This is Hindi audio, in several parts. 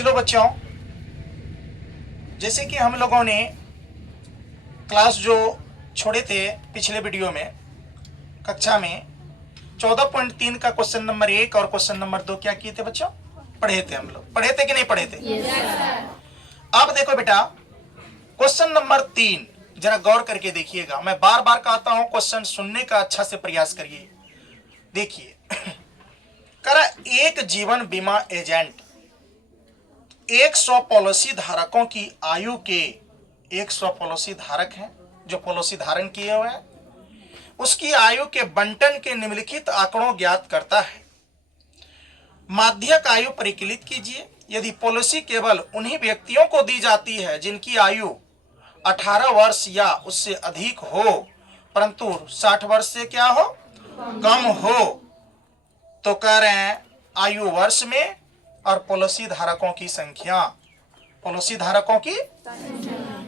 चलो बच्चों, जैसे कि हम लोगों ने क्लास जो छोड़े थे पिछले वीडियो में, कक्षा में 14.3 का क्वेश्चन नंबर 1 और क्वेश्चन नंबर 2 क्या किए थे बच्चों? पढ़े थे। हम लोग पढ़े थे कि नहीं पढ़े थे? अब देखो बेटा, क्वेश्चन नंबर 3 जरा गौर करके देखिएगा। मैं बार बार कहता हूं क्वेश्चन सुनने का अच्छा से प्रयास करिए। देखिए करा, एक जीवन बीमा एजेंट 100 पॉलिसी धारकों की आयु के 100 पॉलिसी धारक हैं जो पॉलिसी धारण किए हुए हैं, उसकी आयु के बंटन के निम्नलिखित आंकड़ों ज्ञात करता है। माध्यक आयु परिकलित कीजिए। यदि पॉलिसी केवल उन्हीं व्यक्तियों को दी जाती है जिनकी आयु 18 वर्ष या उससे अधिक हो, परंतु 60 वर्ष से क्या हो, कम हो, तो कह रहे हैं आयु वर्ष में और पॉलिसी धारकों की संख्या। पॉलिसी धारकों की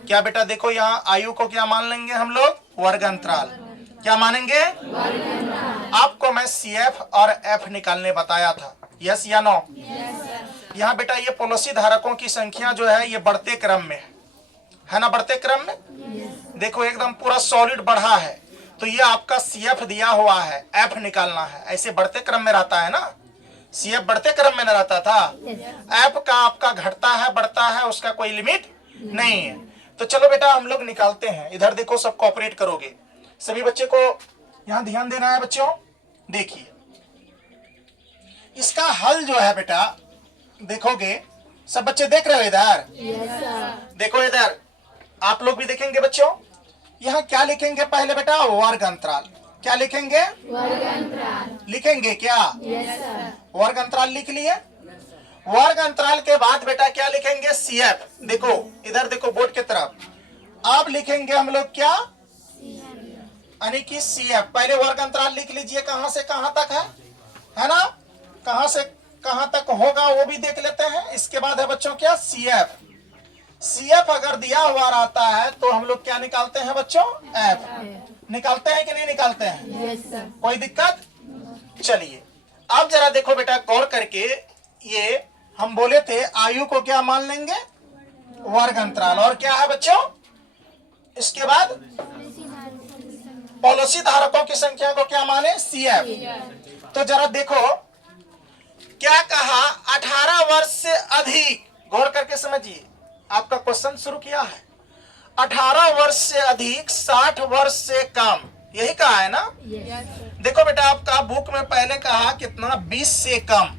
क्या बेटा, देखो यहाँ आयु को क्या मान लेंगे हम लोग? वर्ग अंतराल। क्या मानेंगे? आपको मैं CF और F निकालने बताया था, यस या नो? यहाँ बेटा ये पॉलिसी धारकों की संख्या जो है ये बढ़ते क्रम में है ना, बढ़ते क्रम में। देखो एकदम पूरा सॉलिड बढ़ा है, तो ये आपका CF दिया हुआ है, F निकालना है। ऐसे बढ़ते क्रम में रहता है ना, CF बढ़ते क्रम में न रहता था, F का आपका घटता है बढ़ता है, उसका कोई लिमिट नहीं है। तो चलो बेटा हम लोग निकालते हैं। इधर देखो, सब कोऑपरेट करोगे, सभी बच्चे को यहाँ ध्यान देना है बच्चों। देखिए इसका हल जो है बेटा, देखोगे सब बच्चे देख रहे हो इधर? देखो इधर, आप लोग भी देखेंगे बच्चों। यहाँ क्या लिखेंगे पहले बेटा? वर्ग अंतराल। क्या लिखेंगे? वर्ग अंतराल लिखेंगे क्या? वर्ग अंतराल लिख लिए। वर्ग अंतराल के बाद बेटा क्या लिखेंगे? CF। देखो इधर देखो बोर्ड की तरफ, अब लिखेंगे हम लोग क्या? यानी कि CF। पहले वर्ग अंतराल लिख लीजिए, कहां से कहां तक है ना, कहां से कहां तक होगा वो भी देख लेते हैं। इसके बाद है बच्चों क्या? CF। CF अगर दिया हुआ रहता है तो हम लोग क्या निकालते हैं बच्चों? F निकालते हैं कि नहीं निकालते हैं? yes, कोई दिक्कत? चलिए अब जरा देखो बेटा गौर करके, ये हम बोले थे आयु को क्या मान लेंगे? वर्ग अंतराल। और क्या है बच्चों इसके बाद? पॉलिसी धारकों की संख्या को क्या माने? CF। तो जरा देखो क्या कहा? 18 वर्ष से अधिक। गौर करके समझिए, आपका क्वेश्चन शुरू किया है। 18 वर्ष से अधिक, 60 वर्ष से कम, यही कहा है ना? देखो बेटा आपका बुक में पहले कहा कितना? 20 से कम।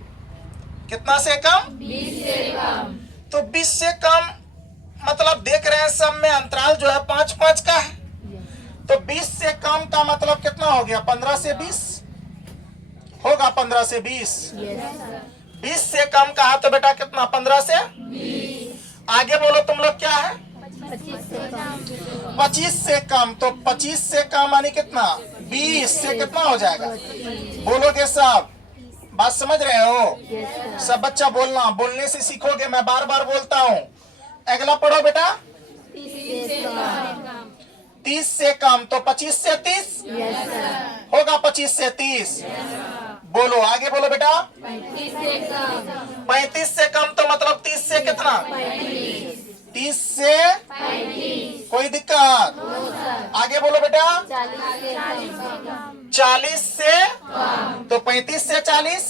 कितना से कम? 20 से कम। तो 20 से कम मतलब देख रहे हैं सब में अंतराल जो है 5-5 का है, तो 20 से कम का मतलब कितना हो गया? 15 से 20 होगा। 15 से 20। 20 से कम कहा तो बेटा कितना? 15 से 20। आगे बोलो तुम लोग क्या है? 25 से कम। तो 25 से कम यानी कितना? 20 से कितना हो जाएगा? बोलोगे सब? बात समझ रहे हो? सब बच्चा बोलना, बोलने से सीखोगे। मैं बार बार बोलता हूँ। अगला पढ़ो बेटा। 30 से कम। तो 25 से 30 होगा। 25 से 30 बोलो, आगे बोलो बेटा। 35 से कम तो मतलब 30 से कितना? 30 से कोई दिक्कत? आगे बोलो बेटा। 40 से तो 35 से 40।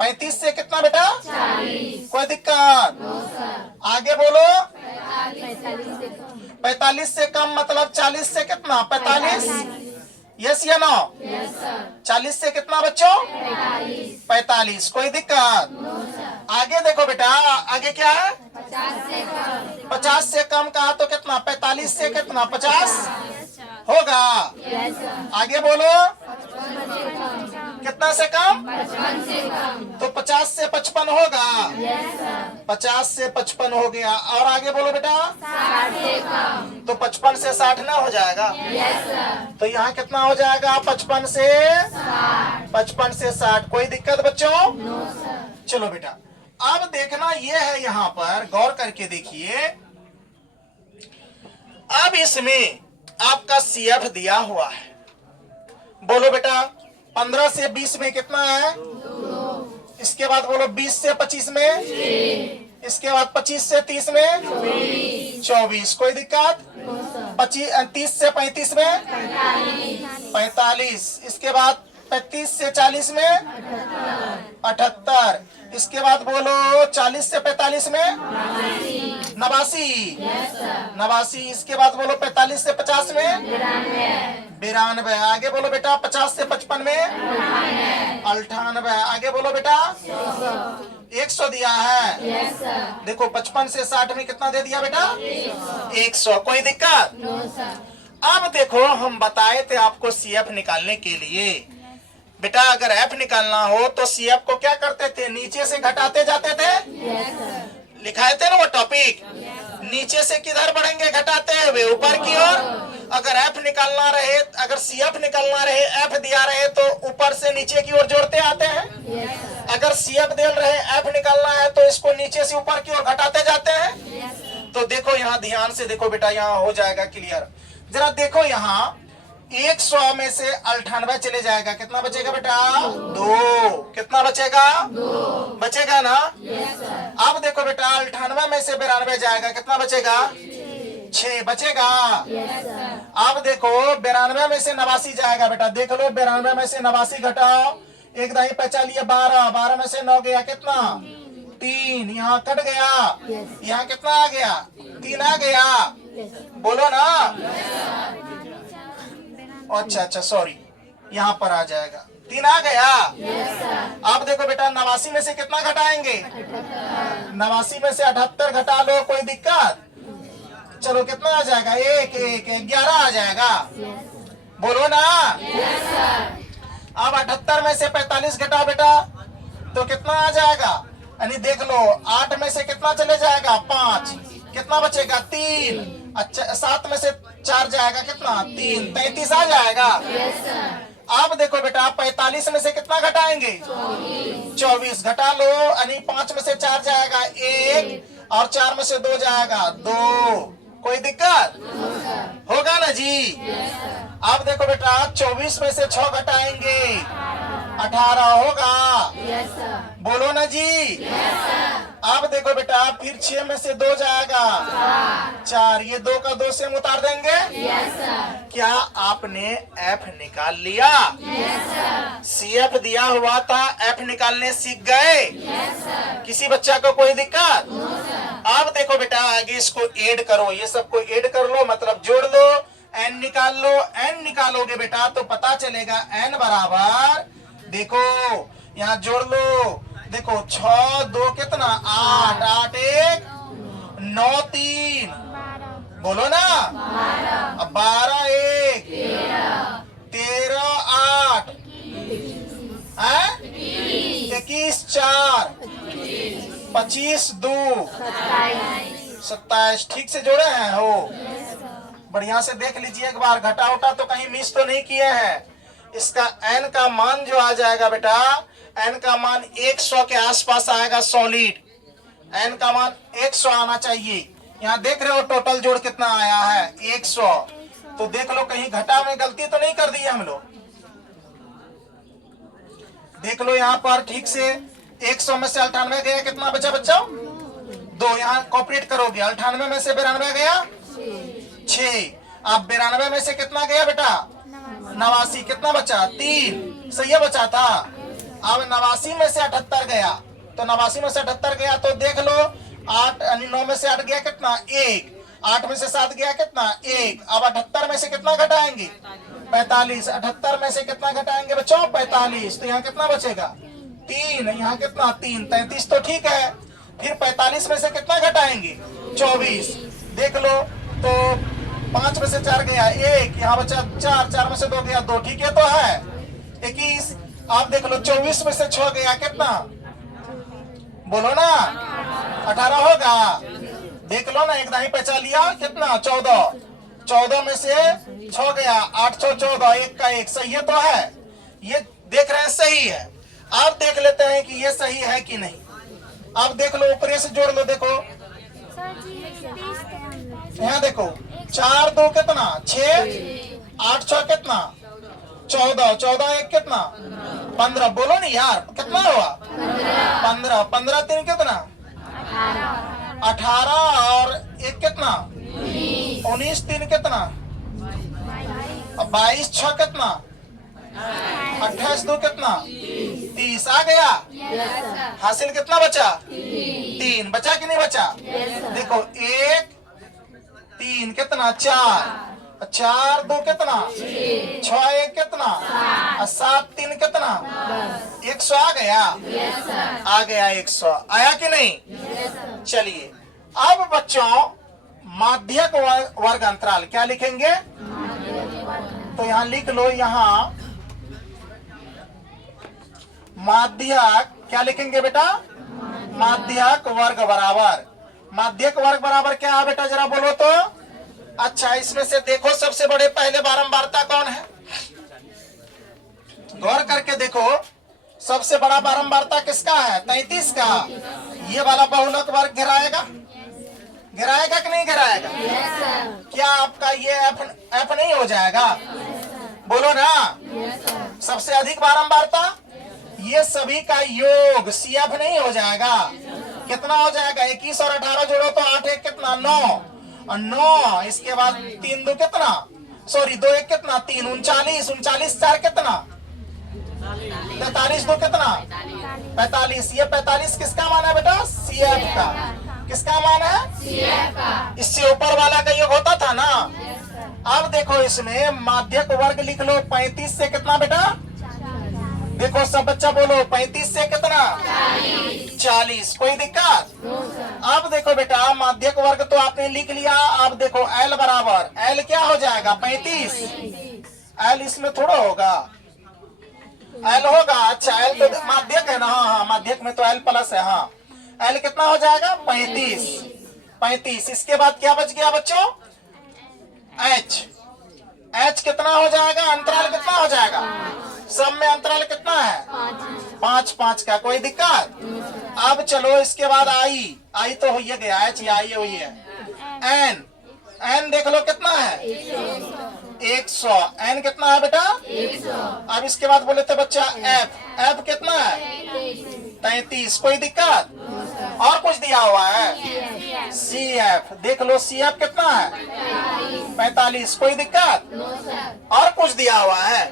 35 से कितना बेटा? 40। कोई दिक्कत? आगे बोलो। 45 से कम मतलब 40 से कितना? 45। यस या नो? 40 से कितना बच्चों? 45। कोई दिक्कत? आगे देखो बेटा, आगे क्या है? 50 से कम कहा तो कितना? 45 से कितना? 50 होगा। आगे बोलो। कितना से कम? तो 50 से 55 होगा। 50 से 55 हो गया। और आगे बोलो बेटा। 60 से कम। तो 55 से 60 ना हो जाएगा? तो यहाँ कितना हो जाएगा? 55 से 60। 55 से 60। कोई दिक्कत बच्चों? चलो बेटा अब देखना ये है, यहाँ पर गौर करके देखिए। अब इसमें आपका CF दिया हुआ है। बोलो बेटा 15 से 20 में कितना है? इसके बाद बोलो 20 से 25 में, इसके बाद 25 से 30 में 24। कोई दिक्कत? 30 से 35 में 45। इसके बाद 35 से 40 में 78। इसके बाद बोलो 40 से 45 में 89। 89। इसके बाद बोलो 45 से 50 में 92। आगे बोलो बेटा 50 से 55 में 98। आगे बोलो बेटा 100 दिया है। देखो 55 से 60 में कितना दे दिया बेटा? 100। कोई दिक्कत? अब देखो हम बताए थे आपको CF निकालने के लिए। बेटा अगर F निकालना हो तो CF को क्या करते थे? नीचे से घटाते जाते थे। लिखाए थे ना वो टॉपिक। नीचे से किधर बढ़ेंगे? घटाते हुए ऊपर की ओर। अगर F निकालना रहे, अगर CF निकालना रहे, F दिया रहे तो ऊपर से नीचे की ओर जोड़ते आते हैं। अगर CF दे रहे, F निकालना है तो इसको नीचे से ऊपर की ओर घटाते जाते हैं। तो देखो यहाँ ध्यान से देखो बेटा, यहाँ हो जाएगा क्लियर। जरा देखो यहाँ 100 में से 98 चले जाएगा, कितना बचेगा बेटा? 2। कितना बचेगा? 2 बचेगा ना? अब देखो बेटा 98 में से 92 जाएगा, कितना बचेगा? 6 बचेगा। अब देखो 92 में से 89 जाएगा बेटा, देख लो 92 में से 89 घटाओ, एक दाई पचा लिया 12। 12 में से 9 गया, कितना? 3। यहाँ कट गया, यहाँ कितना आ गया? 3 आ गया। बोलो ना। अच्छा सॉरी, यहाँ पर आ जाएगा, 3 आ गया। अब देखो बेटा 89 में से कितना घटाएंगे? 89 में से 78 घटा लो, कोई दिक्कत? चलो कितना आ जाएगा? 11 आ जाएगा। बोलो ना। अब 78 में से 45 घटाओ बेटा, तो कितना आ जाएगा? यानी देख लो 8 में से कितना चले जाएगा? 5। कितना बचेगा? 3। अच्छा 7 में से 4 जाएगा, कितना? 3। 33 आ जाएगा। अब देखो बेटा 45 में से कितना घटाएंगे? 24 घटा लो, यानी 5 में से 4 जाएगा 1, और 4 में से 2 जाएगा 2। कोई दिक्कत? होगा ना जी? अब देखो बेटा 24 में से 6 घटाएंगे 18 होगा। बोलो ना जी। अब देखो बेटा फिर 6 में से 2 जाएगा 4, ये 2 का 2 से उतार देंगे। क्या आपने F निकाल लिया? CF दिया हुआ था, F निकालने सीख गए? किसी बच्चा को कोई दिक्कत? अब देखो बेटा आगे इसको ऐड करो, ये सबको ऐड कर लो, मतलब जोड़ लो, n निकाल लो। n निकालोगे बेटा तो पता चलेगा n बराबर, देखो यहाँ जोड़ लो, देखो 6 2 कितना? 8 8 1 9 3। बोलो ना। अब 12 1 13 8 21 4 25 2 27। ठीक से जोड़े हैं हो? बढ़िया से देख लीजिए एक बार, घटा उटा तो कहीं मिस तो नहीं किए हैं। इसका n का मान जो आ जाएगा बेटा, n का मान 100 के आसपास आएगा सॉलिड। n का मान 100 आना चाहिए। यहाँ देख रहे हो टोटल जोड़ कितना आया है? 100। तो देख लो कहीं घटा में गलती तो नहीं कर दी हम लोग। देख लो यहाँ पर ठीक से 100 में से 98 गया, कितना बचा बच्चा? 2। यहाँ कॉपरेट करोगे, 98 में से 92 गया 6। अब 92 में से कितना गया बेटा? 89। कितना बचा? 3। सही है बचा था। अब 89 में से 78 गया, तो 89 में से 78 गया तो देख लो 8 यानी 9 में से 8 गया, कितना? 1। 8 में से 7 गया, कितना? 1। अब 78 में से कितना घटाएंगे? 45। 78 में से कितना घटाएंगे बच्चों? 45। तो यहाँ कितना बचेगा? 3। यहाँ कितना? 3। 33 तो ठीक है। फिर 45 में से कितना घटाएंगे? 24। देख लो तो 5 में से 4 गया 1, यहाँ बचा 4, 4 में से 2 गया 2, ठीक है तो है 21। आप देख लो 24 में से 6 गया, कितना? बोलो ना। 18 होगा। देख लो ना, एक दाही पचा लिया, कितना? 14। 14 में से 6 गया, 8 6 14, 1 का 1। सही है तो है? ये देख रहे हैं सही है। अब देख लेते हैं कि ये सही है कि नहीं। अब देख लो ऊपर से जोड़ लो, देखो यहाँ देखो 4 2 कितना? 6, 8 6 कितना? 14, 14 एक कितना? 15। बोलो नहीं यार, कितना हुआ? 15, 15 3 कितना? 18 और एक कितना? 19 3 कितना? 22 6 कितना? 28 2 कितना? 30। आ गया? हासिल कितना बचा? 3। बचा कि नहीं बचा? देखो 1 3 कितना? 4 4 2 कितना? 6 1 कितना? 7 3 कितना? 100 आ गया? आ गया 100। आया कि नहीं? चलिए अब बच्चों माध्यक वर्ग अंतराल क्या लिखेंगे? तो यहां लिख लो, यहां माध्यक क्या लिखेंगे बेटा? माध्यक वर्ग बराबर, माध्यक वर्ग बराबर क्या है बेटा, जरा बोलो तो। अच्छा, इसमें से देखो सबसे बड़े पहले बारंबारता कौन है? गौर करके देखो, सबसे बड़ा बारंबारता किसका है? 33 का। ये वाला बहुलक वर्ग गिराएगा? गिराएगा कि नहीं गिराएगा? क्या आपका ये एफ नहीं हो जाएगा? बोलो ना। सबसे अधिक बारंबारता ये सभी का योग CF नहीं हो जाएगा? कितना हो जाएगा? 21 और 18 जोड़ो तो 8 1 कितना? 9 और 9। इसके बाद 3 2 कितना? सॉरी 2 1 कितना? 3 39 39 4 कितना? 43 2 कितना? 45। ये 45 किसका मान है बेटा? CF का। किसका मान है? CF का। इससे ऊपर वाला का योग होता था ना। अब देखो इसमें माध्यक वर्ग लिख लो। 35 से कितना बेटा? देखो सब बच्चा बोलो, 35 से कितना? 40। कोई दिक्कत? अब देखो बेटा माध्यक वर्ग तो आपने लिख लिया। अब देखो L बराबर, L क्या हो जाएगा? 35। L इसमें थोड़ा होगा, L होगा। अच्छा L तो माध्यक है ना? हाँ, माध्यक में तो L प्लस है। हाँ, L कितना हो जाएगा? 35। 35। इसके बाद क्या बच गया बच्चों? H। H कितना हो जाएगा? अंतराल कितना हो जाएगा? सब में अंतराल कितना है? 5 5 का। कोई दिक्कत? अब चलो इसके बाद आई तो हो गया, H या आई हुई है। N देख लो कितना है? 100। N कितना है बेटा? 100। अब इसके बाद बोले थे बच्चा F कितना है? 33। कोई दिक्कत? और कुछ दिया हुआ है? CF देख लो, CF कितना है? 45। कोई दिक्कत? और कुछ दिया हुआ है?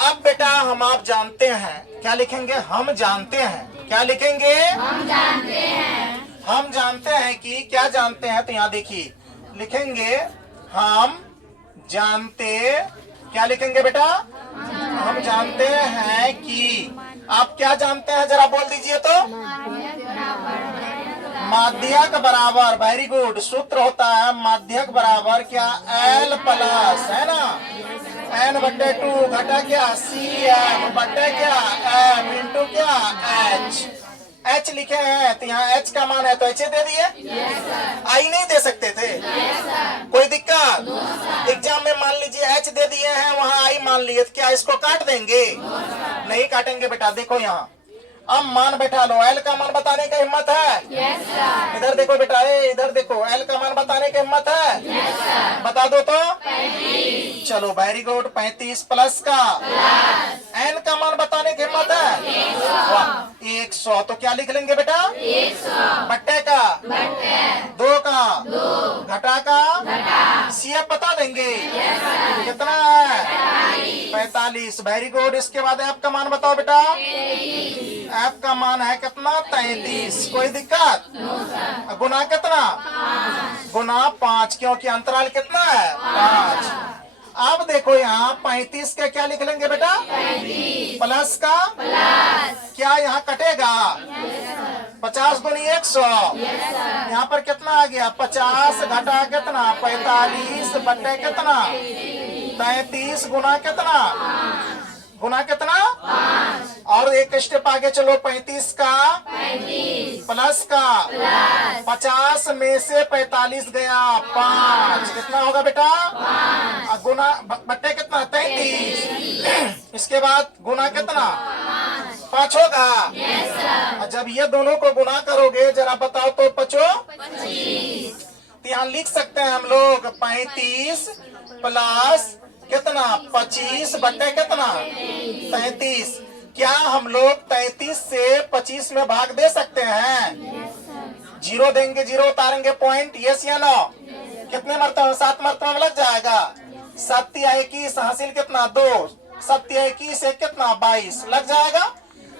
अब बेटा हम आप जानते हैं, क्या लिखेंगे? हम जानते हैं। क्या लिखेंगे? हम जानते हैं। हम जानते हैं कि क्या जानते हैं? तो यहाँ देखिए लिखेंगे हम जानते, क्या लिखेंगे बेटा? हम जानते हैं कि। आप क्या जानते हैं जरा बोल दीजिए तो। माध्यक बराबर, वेरी गुड। सूत्र होता है माध्यक बराबर क्या? L प्लस, है ना? N/2 घटा क्या? CF बटे क्या? F इंटू क्या? H लिखे हैं तो यहाँ H का मान है तो H दे दिए। I नहीं दे सकते थे? कोई दिक्कत? एग्जाम में मान लीजिए H दे दिए हैं, वहाँ I मान लिए, क्या इसको काट देंगे? नहीं काटेंगे बेटा। देखो यहाँ अब मान बैठा लो। L का मान बताने की हिम्मत है? इधर देखो बेटा, इधर देखो, L का मान बताने की हिम्मत है? बता दो तो। 35। चलो वेरी गुड। 35 प्लस का N का मान बताने की हिम्मत है? 100। तो क्या लिख लेंगे बेटा? 100 बट्टे का 2 का घटा का CF बता देंगे। कितना है? 45। Very good. इसके बाद F का मान बताओ बेटा। F का मान है कितना? 33। कोई दिक्कत? गुना कितना? गुना 5, क्योंकि अंतराल कितना है? 5। अब देखो यहाँ 35 का क्या लिख लेंगे बेटा? प्लस का क्या यहाँ कटेगा? 50 गुनी 100। यहाँ पर कितना आ गया? 50 घटा कितना? 45 बटे कितना? 33 गुना कितना? गुना कितना? और एक स्टेप आगे चलो। 35 का प्लस का 50 में से 45 गया 5। कितना होगा बेटा? गुना बट्टे कितना? 33। इसके बाद गुना कितना? 5 होगा। जब ये दोनों को गुना करोगे जरा बताओ तो 25। तो यहाँ लिख सकते हैं हम लोग 35 प्लस कितना 25 बट्टे कितना 33। क्या हम लोग 33 से 25 में भाग दे सकते हैं? जीरो देंगे, जीरो उतारेंगे पॉइंट, यस या नो? कितने मरतबे? 7 मरतबे में लग जाएगा। 7 या 21 हासिल कितना 2, 7 या 21 एक कितना 22 लग जाएगा।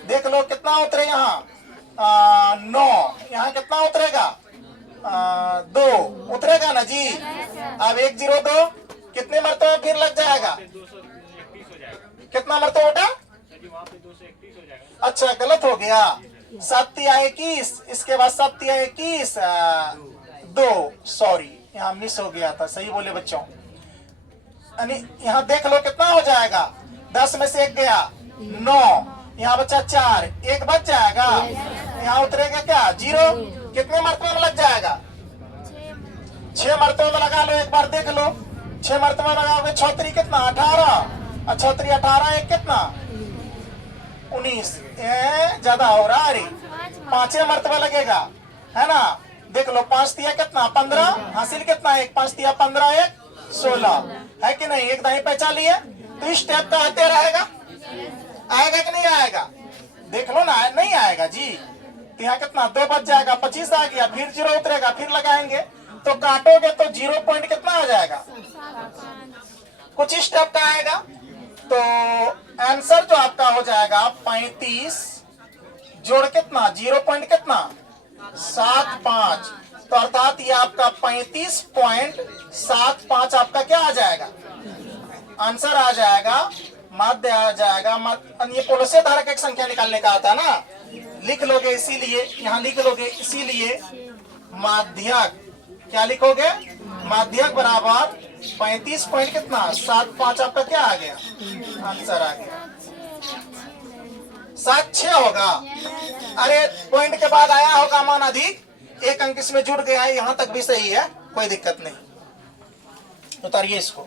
देख लो कितना उतरे यहाँ 9, यहाँ कितना उतरेगा 2 उतरेगा ना जी। अब 1 0 2 कितने मरतबे फिर लग जाएगा? कितना मरतबा उठा? अच्छा गलत हो गया। 7 या 21 इसके बाद 7 या 21 2, सॉरी यहाँ मिस हो गया था, सही बोले बच्चों। यहाँ देख लो कितना हो जाएगा। 10 में से 1 गया 9, यहाँ बचा 4, 1 बच जाएगा। यहाँ उतरेगा क्या 0। कितने मरतबे में लग जाएगा? 6 मरतबे में लगा लो, एक बार देख लो। 6 मरतबे लगाओगे 6 3 कितना 18, 6 3 18 1 कितना 19। ज्यादा हो रहा है, 5 मरतबा लगेगा है ना। देख लो 5 तिया कितना 15 हासिल कितना 1, 5 तिया 15 1 16 है कि नहीं? एक दाई पहचान लिए तो इस स्टेप का आते रहेगा। आएगा कि नहीं आएगा? देख लो ना, नहीं आएगा जी। तो यहाँ कितना 2 बच जाएगा, 25 आ गया, फिर 0 उतरेगा, फिर लगाएंगे तो काटोगे तो 0 पॉइंट कितना आ जाएगा? कुछ इस स्टेप का आएगा। तो आंसर जो आपका हो जाएगा 35 जोड़ कितना 0 पॉइंट कितना 75। तो अर्थात ये आपका 35.75 आपका क्या आ जाएगा? आंसर आ जाएगा, माध्य आ जाएगा। ये पोलसे धारक एक संख्या निकालने का आता है ना, लिख लोगे इसीलिए, यहाँ लिख लोगे इसीलिए माध्यक। क्या लिखोगे? माध्यक बराबर 35 पॉइंट कितना 75 आपका क्या आ गया? आंसर आ गया 7-6 होगा। अरे पॉइंट के बाद आया होगा मान अधिक, 1 अंक इसमें जुड़ गया है, यहां तक भी सही है, कोई दिक्कत नहीं। उतारिए इसको।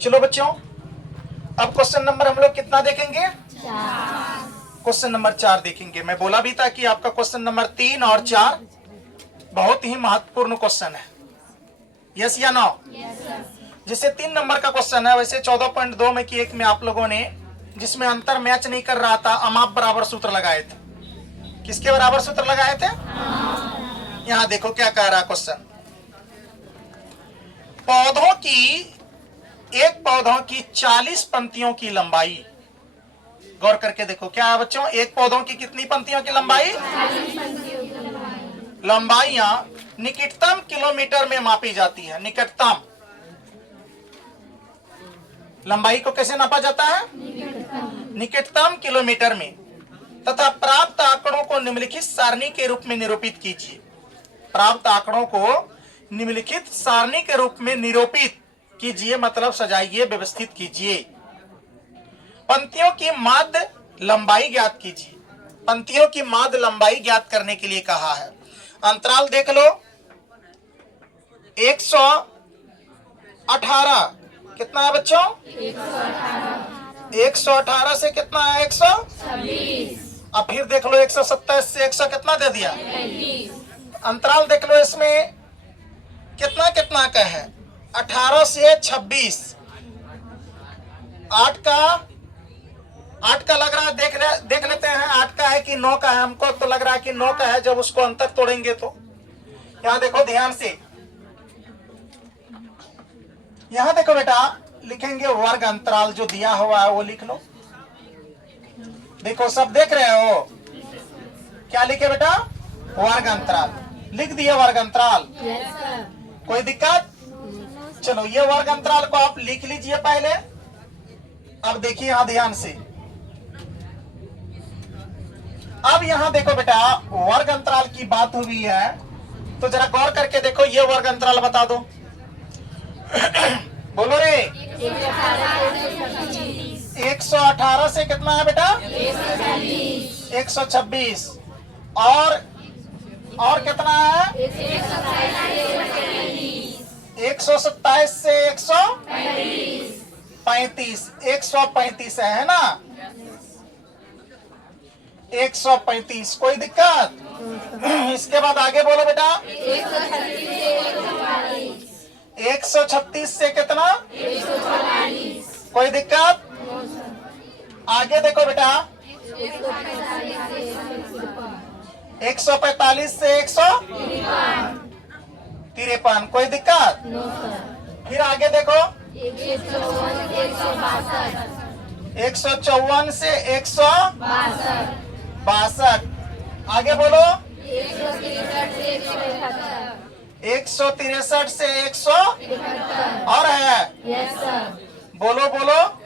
चलो बच्चों, अब क्वेश्चन नंबर हम लोग कितना देखेंगे? 4। क्वेश्चन नंबर 4 देखेंगे। मैं बोला भी था कि आपका क्वेश्चन नंबर 3 और 4 बहुत ही महत्वपूर्ण क्वेश्चन है, यस या नो? जैसे 3 नंबर का क्वेश्चन है, वैसे 14.2 में की एक में आप लोगों ने, जिसमें अंतर मैच नहीं कर रहा था, अमाप बराबर सूत्र लगाए थे। किसके बराबर सूत्र लगाए थे? यहाँ देखो क्या कह रहा क्वेश्चन। पौधों की, एक पौधों की 40 पंक्तियों की लंबाई, गौर करके देखो क्या है बच्चों, एक पौधों की कितनी पंक्तियों की लंबाई? लंबाइयां निकटतम किलोमीटर में मापी जाती है। निकटतम लंबाई को कैसे नापा जाता है? निकटतम किलोमीटर में। तथा प्राप्त आंकड़ों को निम्नलिखित सारणी के रूप में निरूपित कीजिए। प्राप्त आंकड़ों को निम्नलिखित सारणी के रूप में निरूपित कीजिए, मतलब सजाइए, व्यवस्थित कीजिए। पंक्तियों की माध्य लंबाई ज्ञात कीजिए। पंक्तियों की माध्य लंबाई ज्ञात करने के लिए कहा है। अंतराल देख लो, 118 कितना है बच्चों? 118 से कितना है? 126। अब फिर देख लो 127 से 100 कितना दे दिया? अंतराल देख लो, इसमें कितना कितना का है? 18 से 26। 8 का लग रहा है, देख लेते हैं 8 का है कि 9 का है। हमको तो लग रहा है कि 9 का है, जब उसको अंतर तोड़ेंगे तो। यहाँ देखो ध्यान से, यहाँ देखो बेटा, लिखेंगे वर्ग अंतराल जो दिया हुआ है वो लिख लो। देखो सब देख रहे हो, क्या लिखे बेटा? वर्ग अंतराल लिख दिए, वर्ग अंतराल। कोई दिक्कत? चलो ये वर्ग अंतराल को आप लिख लीजिए पहले। अब देखिए यहां ध्यान से, अब यहां देखो बेटा, वर्ग अंतराल की बात हुई है तो जरा गौर करके देखो, ये वर्ग अंतराल बता दो। बोलो रे। 118 से कितना है बेटा? 126। और कितना है? 127 से 135। 135 है ना? 135। कोई दिक्कत? इसके बाद आगे बोलो बेटा। 136 से कितना? 144। कोई दिक्कत? आगे देखो बेटा। 145 से 153। कोई दिक्कत? फिर आगे देखो। 154 से 162। आगे बोलो। 163 से 100 और है। बोलो बोलो।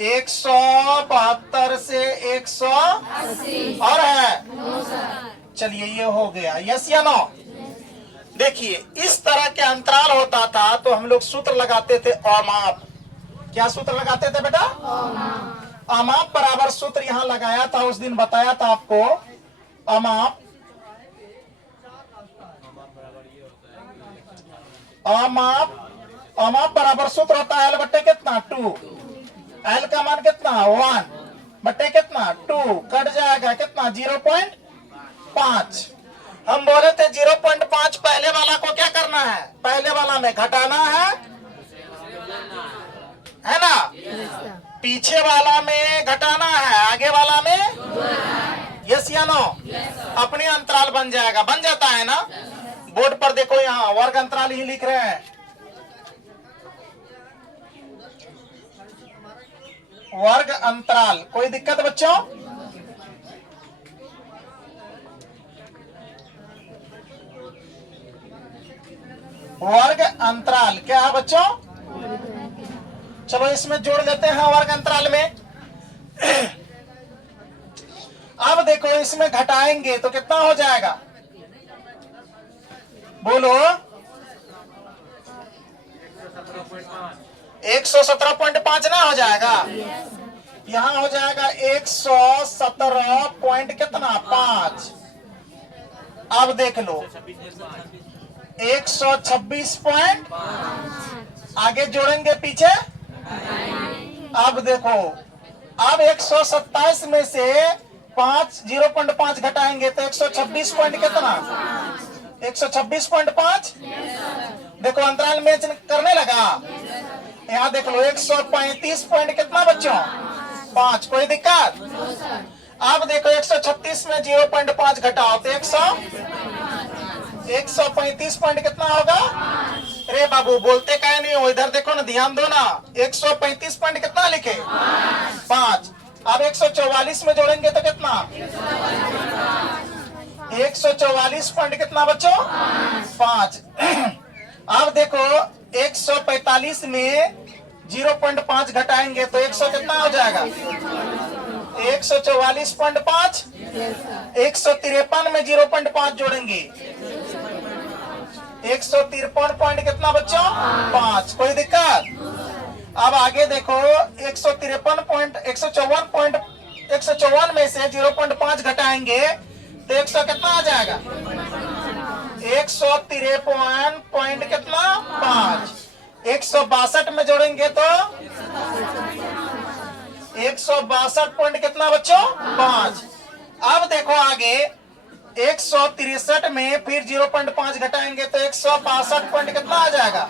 172 से 180 और है। चलिए ये हो गया। यस या नो? देखिए इस तरह के अंतराल होता था तो हम लोग सूत्र लगाते थे अमाप। क्या सूत्र लगाते थे बेटा? अमाप बराबर सूत्र यहां लगाया था, उस दिन बताया था आपको। अमाप बराबर सूत्र होता है एल बट्टे कितना? 2। एल का मान कितना? 1 बट्टे कितना? 2। कट जाएगा कितना? 0.5। हम बोले थे 0.5 पहले वाला को क्या करना है? पहले वाला में घटाना है ना? पीछे वाला में घटाना है, आगे वाला में। यस या नो? अपने अंतराल बन जाएगा। बन जाता है ना? बोर्ड पर देखो, यहाँ वर्ग अंतराल ही लिख रहे हैं। वर्ग अंतराल। कोई दिक्कत बच्चों? वर्ग अंतराल क्या है बच्चों? चलो इसमें जोड़ देते हैं वर्ग अंतराल में। अब देखो इसमें घटाएंगे तो कितना हो जाएगा? बोलो। 117.5 ना हो जाएगा? यहाँ हो जाएगा 117 पॉइंट कितना? 5। अब देख लो 126 पॉइंट। आगे जोड़ेंगे पीछे। अब देखो, अब 127 में से 0.5 घटाएंगे तो 126 पॉइंट कितना? 126.5। देखो अंतराल मैच करने लगा। यहाँ देख लो 135 पॉइंट कितना बच्चों? 5। कोई दिक्कत? अब देखो 136 में 0.5 घटाओ तो 135 पॉइंट कितना होगा? अरे बाबू बोलते क्या नहीं हो? इधर देखो ना, ध्यान दो ना। 135 पॉइंट कितना लिखे? 5। अब 144 में जोड़ेंगे तो कितना? 144 पॉइंट कितना बच्चों? 5। अब देखो 145 में 0.5 घटाएंगे तो 100 कितना हो जाएगा? 144.5। 153 में 0.5 जोड़ेंगे 153 पॉइंट कितना बच्चों? 5। कोई दिक्कत? अब आगे देखो 154 में से 0.5 घटाएंगे तो 100 कितना आ जाएगा? 153 पॉइंट कितना? 5। 162 में जोड़ेंगे तो 162 पॉइंट कितना बच्चों? 5। अब देखो आगे 163 में फिर 0.5 घटाएंगे तो 162 पॉइंट कितना आ जाएगा?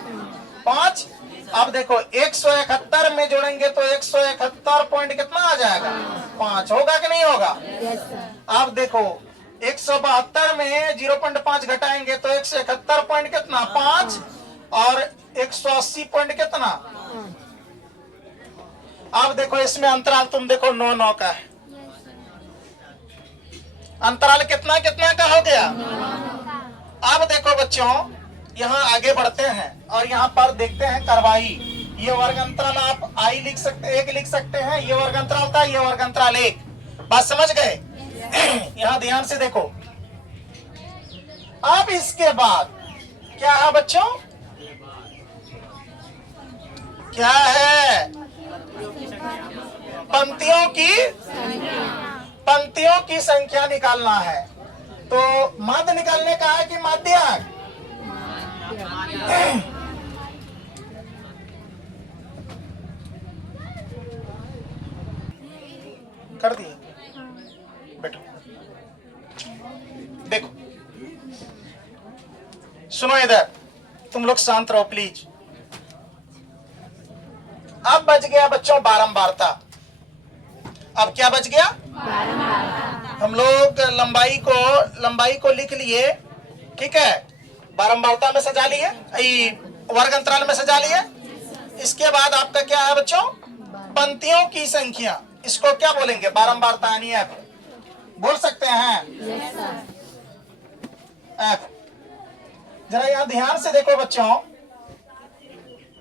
5। अब देखो 171 में जोड़ेंगे तो 171 पॉइंट कितना आ जाएगा? 5। होगा कि नहीं होगा? अब देखो 172 में 0.5 घटाएंगे तो 171 पॉइंट कितना? 5। और 180 पॉइंट कितना? अब देखो इसमें अंतराल तुम देखो 9 का है। अंतराल कितना कितना का हो गया? अब देखो बच्चों यहाँ आगे बढ़ते हैं और यहाँ पर देखते हैं करवाई। ये वर्ग अंतराल आप आई लिख सकते, 1 लिख सकते हैं। ये वर्ग अंतराल था, ये वर्ग अंतराल 1। बात समझ गए? यहाँ ध्यान से देखो। अब इसके बाद क्या है बच्चों? क्या है? पंक्तियों की संख्या निकालना है। तो मध्य निकालने का है कि माध्यक? इधर, तुम लोग शांत रहो प्लीज। अब बच गया बच्चों बारंबारता। अब क्या बच गया? हम लोग लंबाई को लिख लिए, ठीक है, बारंबारता में सजा लिए, वर्ग अंतराल में सजा लिए। इसके बाद आपका क्या है बच्चों? पंक्तियों की संख्या। इसको क्या बोलेंगे? बारंबारता यानी एफ। बोल सकते हैं एफ। जरा यहां ध्यान से देखो बच्चों,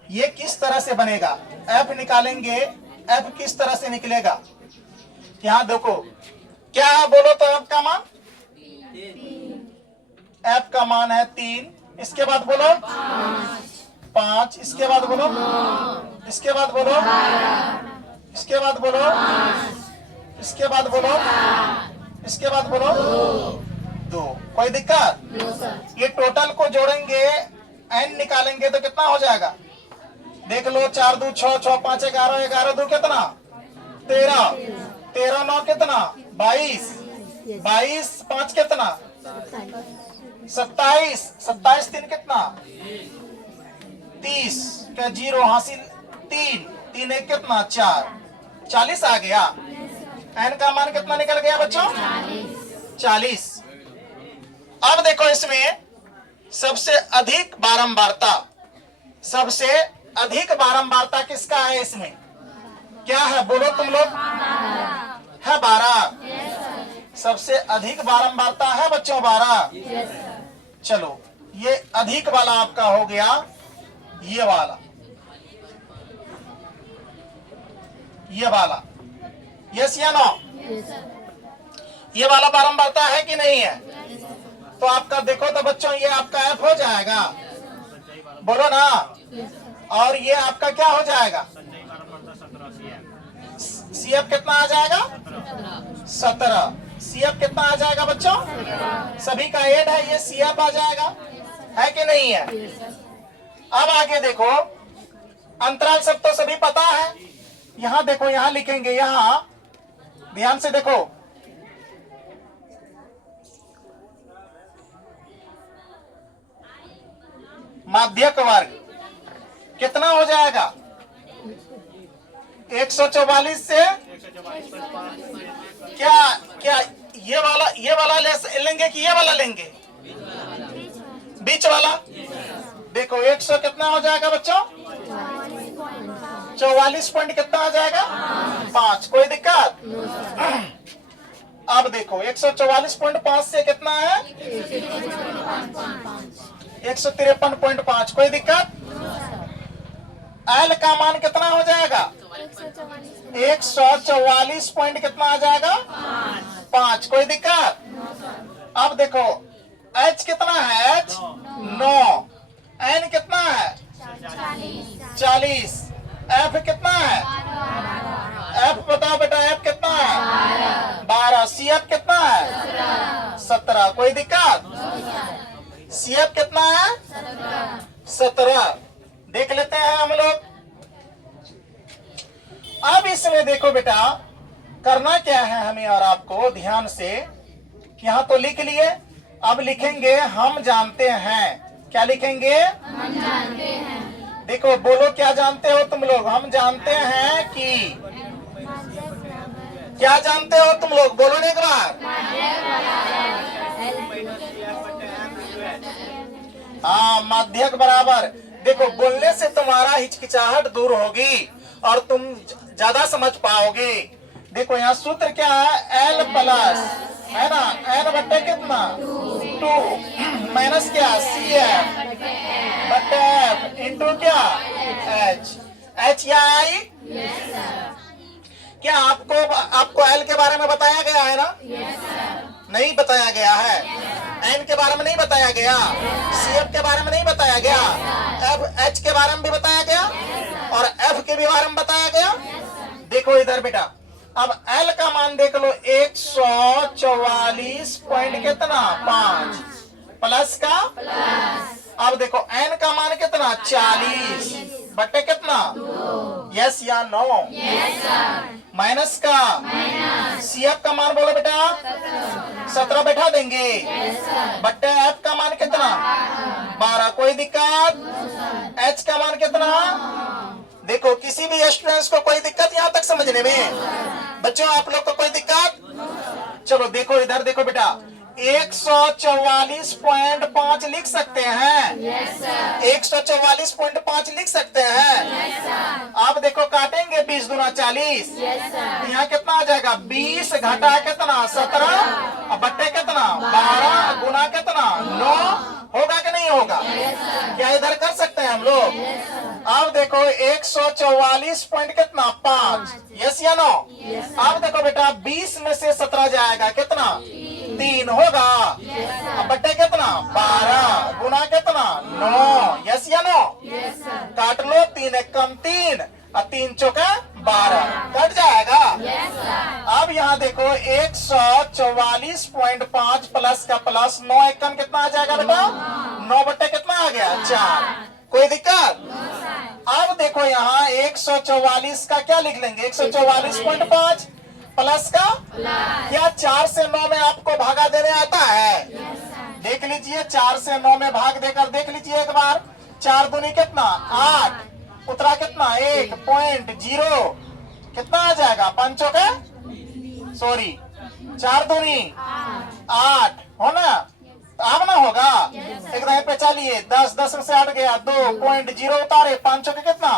ये किस तरह से बनेगा। एफ निकालेंगे, एफ किस तरह से निकलेगा? यहां देखो, क्या है बोलो तो एफ का मान? एफ का मान है 3। इसके बाद बोलो 5। इसके बाद बोलो, इसके बाद बोलो, इसके बाद बोलो, इसके बाद बोलो, इसके बाद बोलो 2। कोई दिक्कत? ये टोटल को जोड़ेंगे, एन निकालेंगे तो कितना हो जाएगा? देख लो, 4 2 6, 6 5 11, 11 2 कितना? 13, 13 9 कितना? 22, 22 5 कितना? 27, 27 3 कितना? 30 क्या? 0 हासिल 3, 3 1 कितना? 4, 40 आ गया। एन का मान कितना निकल गया बच्चों? 40। अब देखो, इसमें सबसे अधिक बारंबारता, सबसे अधिक बारंबारता किसका है? इसमें क्या है बोलो तुम लोग? है 12। सबसे अधिक बारंबारता है बच्चों 12। चलो, ये अधिक वाला आपका हो गया, ये वाला, ये वाला, यस या नो? ये वाला बारंबारता है कि नहीं है? तो आपका देखो तो बच्चों, ये आपका एफ हो जाएगा, बोलो ना। और ये आपका क्या हो जाएगा? सी एफ कितना आ जाएगा? 17। सी एफ कितना आ जाएगा बच्चों? सभी का 8 है, ये सी एफ आ जाएगा, है कि नहीं है? अब आगे देखो, अंतराल सब तो सभी पता है। यहां देखो, यहां लिखेंगे, यहां ध्यान से देखो, माध्यक वर्ग कितना हो जाएगा? 144 से क्या क्या ये वाला लेंगे कि ये वाला लेंगे? बीच वाला। देखो 100 कितना हो जाएगा बच्चों? 44 पॉइंट कितना आ जाएगा? 5। कोई दिक्कत? अब देखो 144.5 से कितना है? 153.5। कोई दिक्कत? एल का मान कितना हो जाएगा? 144 पॉइंट कितना आ जाएगा? 5। कोई दिक्कत? अब देखो एच कितना है? एच 9। एन कितना है? 40। एफ कितना है? एफ बताओ बेटा, एफ कितना है? 12। सी एफ कितना है? 17। कोई दिक्कत? सी एफ कितना है? 17। देख लेते हैं हम लोग। अब इसमें देखो बेटा, करना क्या है हमें और आपको, ध्यान से। यहां तो लिख लिए, अब लिखेंगे हम जानते हैं। क्या लिखेंगे? हम जानते हैं। देखो बोलो, क्या जानते हो तुम लोग? हम जानते हैं कि, क्या जानते हो तुम लोग? बोलो एक बार। हाँ, माध्यक बराबर। देखो, बोलने से तुम्हारा हिचकिचाहट दूर होगी और तुम ज्यादा समझ पाओगे। देखो यहाँ सूत्र क्या है? एल प्लस, है ना, एन बट्टे कितना? 2 माइनस क्या? सी एफ बट्टे एफ इंटू क्या? एच। एच या आई? क्या आपको एल के बारे में बताया गया है ना? नहीं बताया गया है। एन के बारे में नहीं बताया गया, सी एफ के बारे में नहीं बताया गया, एफ एच के बारे में भी बताया गया और एफ के भी बारे में बताया गया। देखो इधर बेटा, अब एल का मान देख लो, 144 पॉइंट कितना? 5 प्लस का। अब देखो एन का मान कितना? 40 बटे कितना? यस या नो? माइनस का CF का मान बोलो बेटा 17 बैठा देंगे बट्टे F का मान कितना 12। कोई दिक्कत? H का मान कितना? देखो किसी भी स्टूडेंट्स को कोई दिक्कत यहां तक समझने में? बच्चों आप लोग को कोई दिक्कत? चलो देखो इधर देखो बेटा 144.5 लिख सकते हैं। 144.5 लिख सकते हैं। आप देखो काटेंगे 20 दूना 40। यहाँ कितना आ जाएगा 20 घटा कितना 17 और बट्टे कितना 12 गुना कितना 9 होगा कि नहीं होगा? क्या इधर कर सकते हैं हम लोग? अब देखो 144 पॉइंट कितना 5 यस या नो? अब देखो बेटा 20 में से 17 जाएगा कितना 3 होगा। अब बट्टे कितना 12 गुना कितना 9 यस या नो? काट लो 3 एक कम 3 और 3 चौका 12 कट जाएगा। अब यहाँ देखो 144.5 प्लस का प्लस 9 एक कम कितना आ जाएगा बेटा 9 बट्टे कितना आ गया 4। कोई दिक्कत? अब देखो यहाँ 144 का क्या लिख लेंगे 144.5 प्लस का क्या 4 से 9 में आपको भागा देने आता है? देख लीजिए 4 से 9 में भाग देकर देख लीजिए एक बार 4 दूनी कितना 8 उतरा कितना 1.0 कितना आ जाएगा 5 का सॉरी 4 दूनी 8 हो ना? अब ना होगा एकदम पे चलिए 10 में से 8 गया 2.0 उतारे 5 के कितना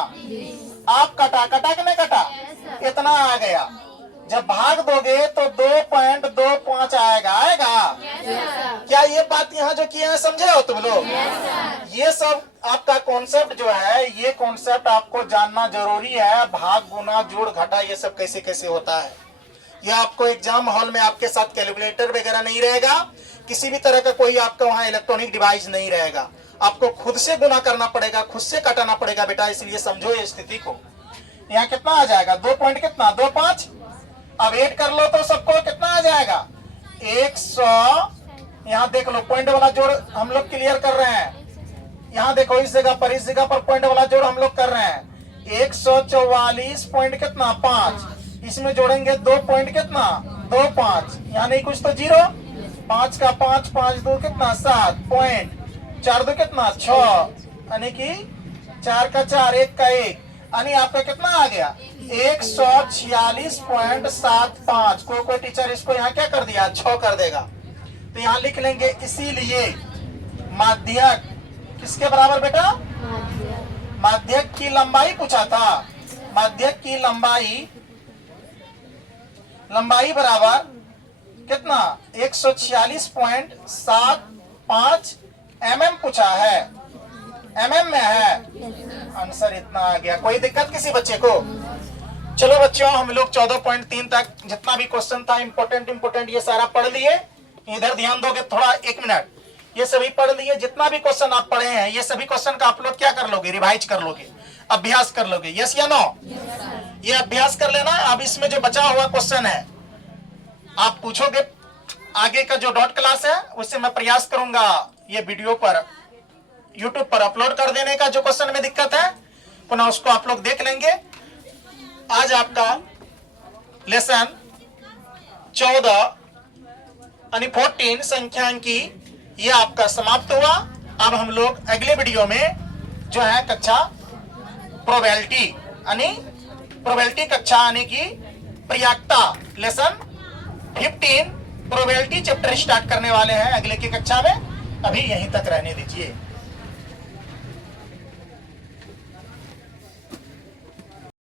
आप कटा कि नहीं कटा इतना आ गया। जब भाग दोगे तो 2.25 आएगा। क्या ये बात यहाँ जो किया है समझे हो तुम लोग? ये सब आपका कॉन्सेप्ट जो है ये कॉन्सेप्ट आपको जानना जरूरी है। भाग गुना जोड़ घटा ये सब कैसे कैसे होता है। ये आपको एग्जाम हॉल में आपके साथ कैलकुलेटर वगैरह नहीं रहेगा, किसी भी तरह का कोई आपका वहाँ इलेक्ट्रॉनिक डिवाइस नहीं रहेगा। आपको खुद से गुना करना पड़ेगा, खुद से कटाना पड़ेगा बेटा, इसलिए समझो ये स्थिति को। यहाँ कितना आ जाएगा 2 पॉइंट कितना 25। अब ऐड कर लो तो सबको कितना आ जाएगा 100। यहाँ देख लो पॉइंट वाला जोड़ हम लोग क्लियर कर रहे हैं। यहाँ देखो इस जगह पर पॉइंट वाला जोड़ हम लोग कर रहे हैं 144 पॉइंट कितना 5 इसमें जोड़ेंगे 2 पॉइंट कितना 2 5 यहाँ नहीं कुछ तो 0 5 का 5 5 2 कितना 7 पॉइंट 4 2 कितना 6 यानी कि 4 का 4 1 का 1 यानी आपका कितना आ गया 146.75। कोई टीचर इसको यहाँ क्या कर दिया 6 कर देगा तो यहाँ लिख लेंगे। इसीलिए माध्यक किसके बराबर बेटा माध्यक की लंबाई पूछा था। माध्यक की लंबाई बराबर कितना 146.75 mm पूछा है। mm में है आंसर इतना आ गया। कोई दिक्कत किसी बच्चे को? चलो बच्चों हम लोग 14.3 तक जितना भी क्वेश्चन था इंपोर्टेंट ये सारा पढ़ लिए। इधर ध्यान दोगे थोड़ा 1 मिनट। ये सभी पढ़ लिए जितना भी क्वेश्चन आप पढ़े हैं ये सभी क्वेश्चन का आप लोग क्या कर लोगे रिवाइज कर लोगे अभ्यास कर लोगे यस या नो? ये अभ्यास कर लेना। अब इसमें जो बचा हुआ क्वेश्चन है आप पूछोगे आगे का जो डॉट क्लास है उससे मैं प्रयास करूंगा ये वीडियो पर YouTube पर अपलोड कर देने का। जो क्वेश्चन में दिक्कत है पुनः उसको आप लोग देख लेंगे। आज आपका लेसन 14 यानी 14 संख्यांकी ये आपका समाप्त हुआ। अब हम लोग अगले वीडियो में जो है कक्षा प्रोबेबिलिटी कक्षा आने की प्रयाक्ता लेसन 15 प्रोबेबिलिटी चैप्टर स्टार्ट करने वाले हैं अगले की कक्षा में। अभी यहीं तक रहने दीजिए।